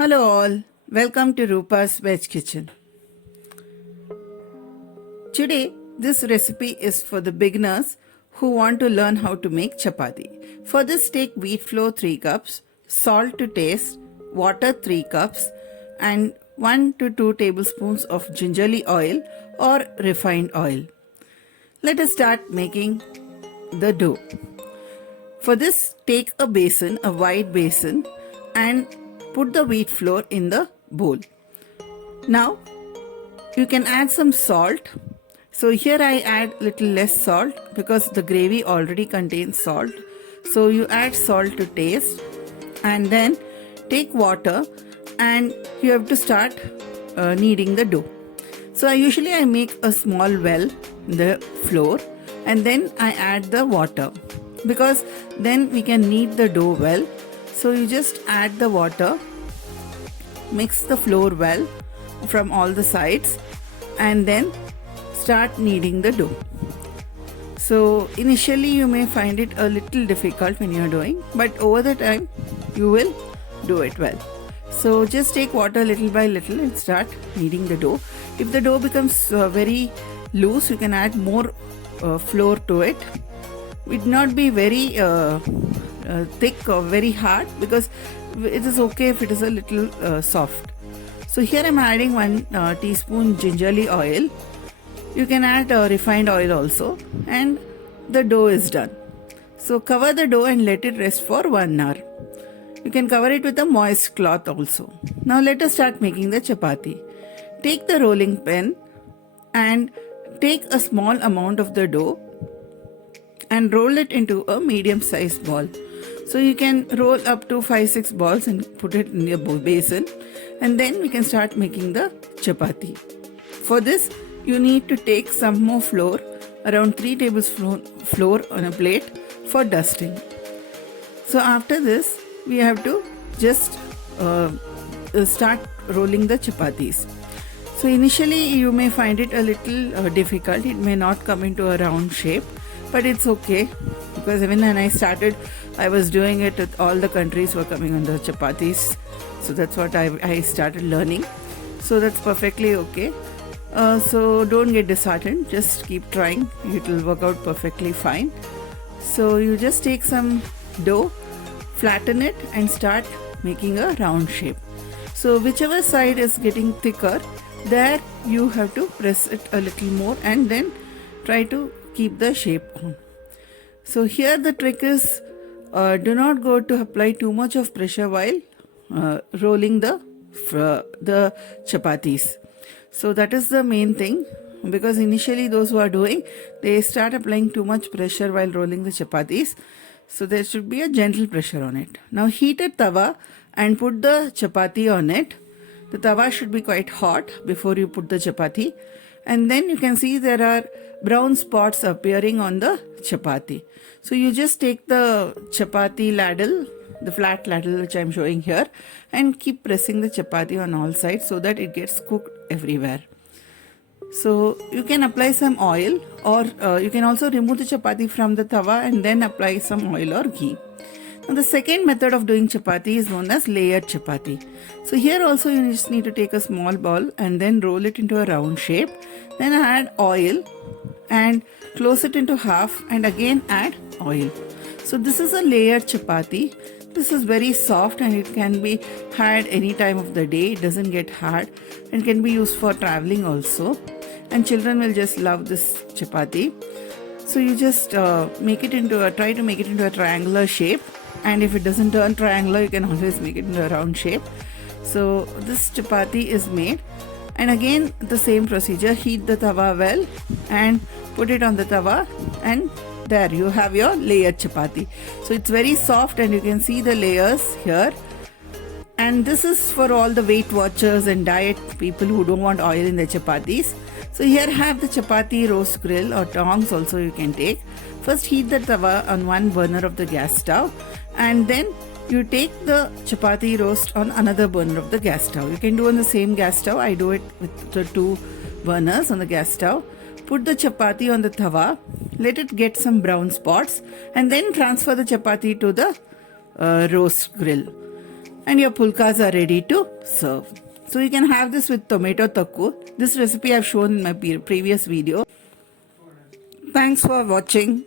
Hello all, welcome to Rupa's Veg Kitchen. Today, this recipe is for the beginners who want to learn how to make chapati. For this, take wheat flour 3 cups, salt to taste, water 3 cups, and 1 to 2 tablespoons of gingerly oil or refined oil. Let us start making the dough. For this, take a basin, a wide basin, and put the wheat flour in the bowl. Now, you can add some salt. So here I add little less salt because the gravy already contains salt. So you add salt to taste and then take water and you have to start kneading the dough. So I make a small well in the flour and then I add the water because then we can knead the dough well. So you just add the water, mix the flour well from all the sides and then start kneading the dough. So initially you may find it a little difficult when you are doing, but over the time you will do it well. So just take water little by little and start kneading the dough. If the dough becomes very loose, you can add more flour to it. It will not be very thick or very hard because it is okay if it is a little soft. So here I am adding 1 teaspoon gingerly oil. You can add refined oil also and the dough is done. So cover the dough and let it rest for 1 hour. You can cover it with a moist cloth also. Now let us start making the chapati. Take the rolling pin and take a small amount of the dough and roll it into a medium sized ball. So you can roll up to 5-6 balls and put it in your basin and then we can start making the chapati. For this you need to take some more flour, around 3 tablespoons flour on a plate for dusting. So after this we have to just start rolling the chapatis. So initially you may find it a little difficult, it may not come into a round shape, but it's okay because even when I started I was doing it with all the countries were coming on the chapatis. So that's what I started learning. So that's perfectly okay. So don't get disheartened, just keep trying, it will work out perfectly fine. So you just take some dough, flatten it and start making a round shape. So whichever side is getting thicker, there you have to press it a little more and then try to keep the shape on. So here the trick is do not go to apply too much of pressure while rolling the chapatis. So that is the main thing, because initially those who are doing, they start applying too much pressure while rolling the chapatis. So there should be a gentle pressure on it. Now heat a tawa and put the chapati on it. The tawa should be quite hot before you put the chapati. And then you can see there are brown spots appearing on the chapati. So you just take the chapati ladle, the flat ladle which I am showing here, and keep pressing the chapati on all sides so that it gets cooked everywhere. So you can apply some oil or you can also remove the chapati from the tawa and then apply some oil or ghee. Now the second method of doing chapati is known as layered chapati. So here also you just need to take a small ball and then roll it into a round shape. Then add oil and close it into half and again add oil. So this is a layered chapati. This is very soft and it can be had any time of the day. It doesn't get hard and can be used for traveling also. And children will just love this chapati. So you just try to make it into a triangular shape. And if it doesn't turn triangular, you can always make it into a round shape. So this chapati is made. And again the same procedure, heat the tawa well and put it on the tawa and there you have your layered chapati. So it's very soft and you can see the layers here. And this is for all the Weight Watchers and diet people who don't want oil in their chapatis. So here I have the chapati roast grill or tongs also you can take. First heat the tawa on one burner of the gas stove and then you take the chapati roast on another burner of the gas stove. You can do on the same gas stove. I do it with the 2 burners on the gas stove. Put the chapati on the tawa, let it get some brown spots and then transfer the chapati to the roast grill. and your pulkas are ready to serve. So you can have this with tomato takku. This recipe I've shown in my previous video. Thanks for watching.